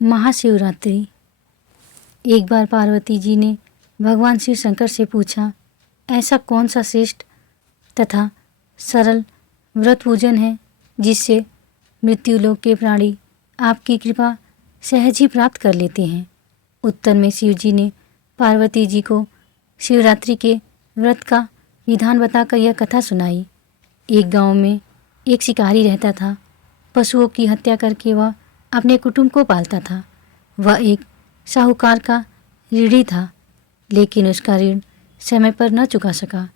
महाशिवरात्रि। एक बार पार्वती जी ने भगवान शिव शंकर से पूछा, ऐसा कौन सा श्रेष्ठ तथा सरल व्रत पूजन है जिससे मृत्युलोक के प्राणी आपकी कृपा सहज ही प्राप्त कर लेते हैं। उत्तर में शिव जी ने पार्वती जी को शिवरात्रि के व्रत का विधान बताकर यह कथा सुनाई। एक गांव में एक शिकारी रहता था। पशुओं की हत्या करके वह अपने कुटुंब को पालता था। वह एक साहूकार का ऋणी था, लेकिन उसका ऋण समय पर न चुका सका।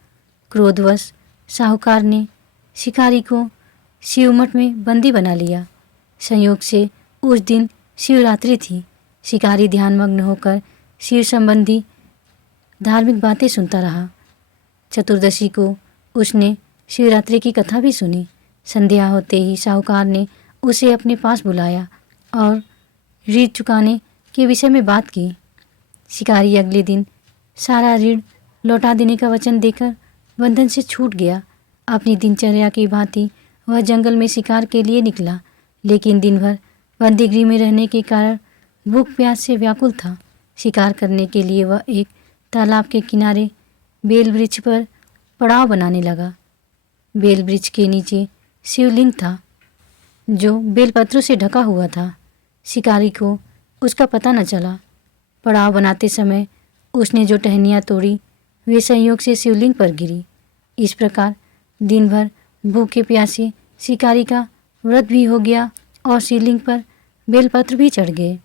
क्रोधवश साहूकार ने शिकारी को शिवमठ में बंदी बना लिया। संयोग से उस दिन शिवरात्रि थी। शिकारी ध्यानमग्न होकर शिव संबंधी धार्मिक बातें सुनता रहा। चतुर्दशी को उसने शिवरात्रि की कथा भी सुनी। संध्या होते ही साहूकार ने उसे अपने पास बुलाया और ऋण चुकाने के विषय में बात की। शिकारी अगले दिन सारा ऋण लौटा देने का वचन देकर बंधन से छूट गया। अपनी दिनचर्या की भांति वह जंगल में शिकार के लिए निकला, लेकिन दिन भर बंदीगृह में रहने के कारण भूख प्यास से व्याकुल था। शिकार करने के लिए वह एक तालाब के किनारे बेल वृक्ष पर पड़ाव बनाने लगा। बेल वृक्ष के नीचे शिवलिंग था जो बेलपत्रों से ढका हुआ था। शिकारी को उसका पता न चला। पड़ाव बनाते समय उसने जो टहनियाँ तोड़ी वे संयोग से शिवलिंग पर गिरी। इस प्रकार दिन भर भूखे प्यासे शिकारी का व्रत भी हो गया और शिवलिंग पर बेलपत्र भी चढ़ गए।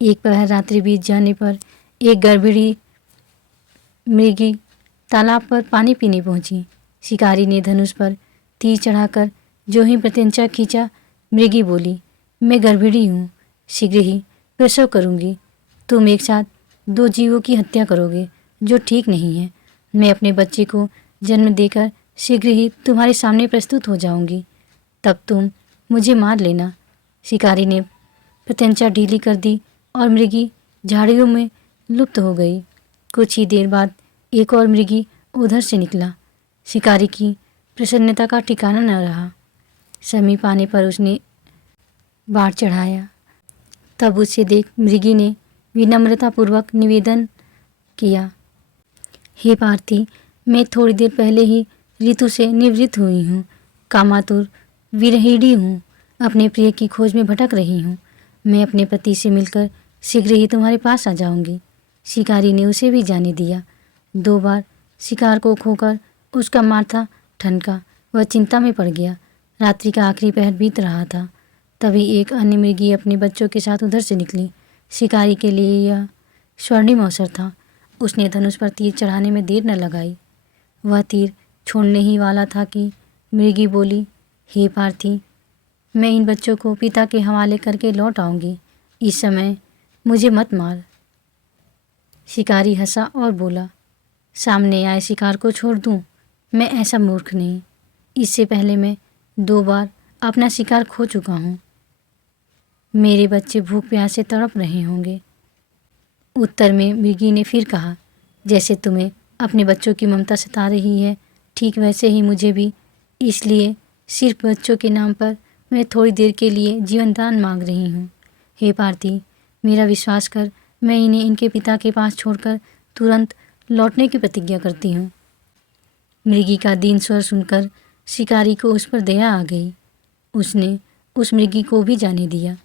एक पहर रात्रि बीत जाने पर एक गर्भिणी मृगी तालाब पर पानी पीने पहुंची। शिकारी ने धनुष पर तीर चढ़ाकर जो ही प्रत्यंचा खींचा, मृगी बोली, मैं गर्भिणी हूँ, शीघ्र ही प्रसव करूँगी। तुम एक साथ 2 जीवों की हत्या करोगे, जो ठीक नहीं है। मैं अपने बच्चे को जन्म देकर शीघ्र ही तुम्हारे सामने प्रस्तुत हो जाऊंगी, तब तुम मुझे मार लेना। शिकारी ने प्रत्यंचा ढीली कर दी और मृगी झाड़ियों में लुप्त हो गई। कुछ ही देर बाद एक और मृगी उधर से निकला। शिकारी की प्रसन्नता का ठिकाना न रहा। समीप आने पर उसने बाढ़ चढ़ाया। तब उसे देख मृगी ने विनम्रतापूर्वक निवेदन किया, हे पार्थी, मैं थोड़ी देर पहले ही ऋतु से निवृत्त हुई हूँ। कामातुर विरहिणी हूँ, अपने प्रिय की खोज में भटक रही हूँ। मैं अपने पति से मिलकर शीघ्र ही तुम्हारे पास आ जाऊंगी। शिकारी ने उसे भी जाने दिया। 2 बार शिकार को खोकर उसका माथा ठनका। वह चिंता में पड़ गया। रात्रि का आखिरी पहर बीत रहा था। तभी एक अन्य मृगी अपने बच्चों के साथ उधर से निकली। शिकारी के लिए यह स्वर्णिम अवसर था। उसने धनुष पर तीर चढ़ाने में देर न लगाई। वह तीर छोड़ने ही वाला था कि मृगी बोली, हे पार्थी, मैं इन बच्चों को पिता के हवाले करके लौट आऊँगी। इस समय मुझे मत मार। शिकारी हंसा और बोला, सामने आए शिकार को छोड़ दूँ? मैं ऐसा मूर्ख नहीं। इससे पहले मैं 2 बार अपना शिकार खो चुका हूँ। मेरे बच्चे भूख प्यास से तड़प रहे होंगे। उत्तर में मृगी ने फिर कहा, जैसे तुम्हें अपने बच्चों की ममता सता रही है, ठीक वैसे ही मुझे भी। इसलिए सिर्फ बच्चों के नाम पर मैं थोड़ी देर के लिए जीवन दान मांग रही हूँ। हे पार्थी, मेरा विश्वास कर, मैं इन्हें इनके पिता के पास छोड़कर तुरंत लौटने की प्रतिज्ञा करती हूँ। मृगी का दीन स्वर सुनकर शिकारी को उस पर दया आ गई। उसने उस मृगी को भी जाने दिया।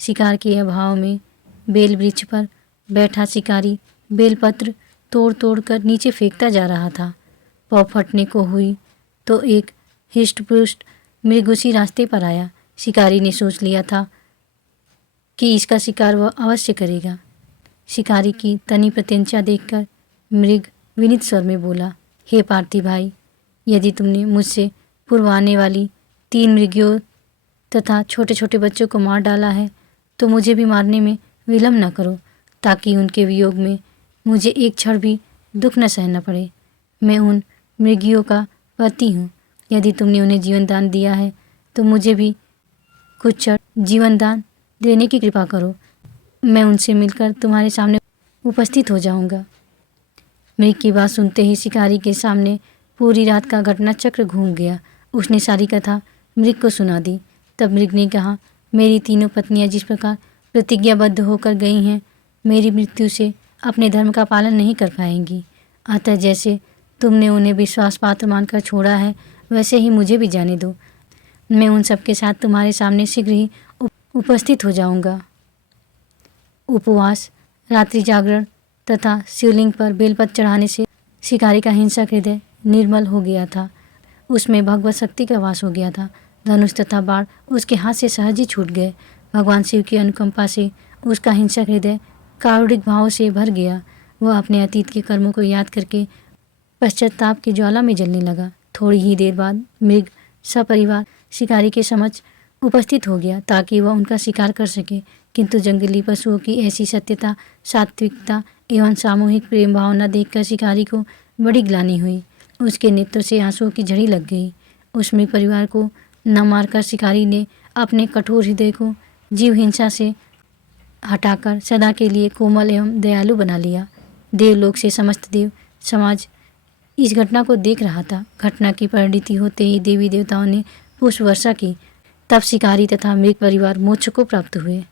शिकार के अभाव में बेल वृक्ष पर बैठा शिकारी बेलपत्र तोड़ तोड़ कर नीचे फेंकता जा रहा था। पौ फटने को हुई तो एक हिष्टपुष्ट मृग उसी रास्ते पर आया। शिकारी ने सोच लिया था कि इसका शिकार वह अवश्य करेगा। शिकारी की तनी प्रत्यंचा देखकर मृग विनीत स्वर में बोला, हे पार्थी भाई, यदि तुमने मुझसे पूर्व आने वाली 3 मृगियों तथा छोटे छोटे बच्चों को मार डाला है, तो मुझे भी मारने में विलम्ब न करो, ताकि उनके वियोग में मुझे एक क्षण भी दुख न सहना पड़े। मैं उन मृगियों का पति हूँ। यदि तुमने उन्हें जीवन दान दिया है तो मुझे भी कुछ क्षण जीवन दान देने की कृपा करो। मैं उनसे मिलकर तुम्हारे सामने उपस्थित हो जाऊंगा। मृग की बात सुनते ही शिकारी के सामने पूरी रात का घटना चक्र घूम गया। उसने सारी कथा मृग को सुना दी। तब मृग ने कहा, मेरी तीनों पत्नियां जिस प्रकार प्रतिज्ञाबद्ध होकर गई हैं, मेरी मृत्यु से अपने धर्म का पालन नहीं कर पाएंगी। अतः जैसे तुमने उन्हें विश्वास पात्र मानकर छोड़ा है, वैसे ही मुझे भी जाने दो। मैं उन सबके साथ तुम्हारे सामने शीघ्र ही उपस्थित हो जाऊंगा। उपवास, रात्रि जागरण तथा शिवलिंग पर बेलपत्र चढ़ाने से शिकारी का हिंसक हृदय निर्मल हो गया था। उसमें भगवत शक्ति का वास हो गया था। धनुष तथा बाण उसके हाथ से सहज ही छूट गए। भगवान शिव की अनुकंपा से उसका हिंसक हृदय कारुणिक भाव से भर गया। वह अपने अतीत के कर्मों को याद करके पश्चाताप की ज्वाला में जलने लगा। थोड़ी ही देर बाद मृग सपरिवार शिकारी के समक्ष उपस्थित हो गया ताकि वह उनका शिकार कर सके, किंतु जंगली पशुओं की ऐसी सत्यता, सात्विकता एवं सामूहिक प्रेम भावना देखकर शिकारी को बड़ी ग्लानि हुई। उसके नेत्र से आंसुओं की झड़ी लग गई। उस मृग परिवार को न मारकर शिकारी ने अपने कठोर हृदय को जीव हिंसा से हटाकर सदा के लिए कोमल एवं दयालु बना लिया। देवलोक से समस्त देव समाज इस घटना को देख रहा था। घटना की परिणति होते ही देवी देवताओं ने पुष्प वर्षा की। तब शिकारी तथा मृग परिवार मोक्ष को प्राप्त हुए।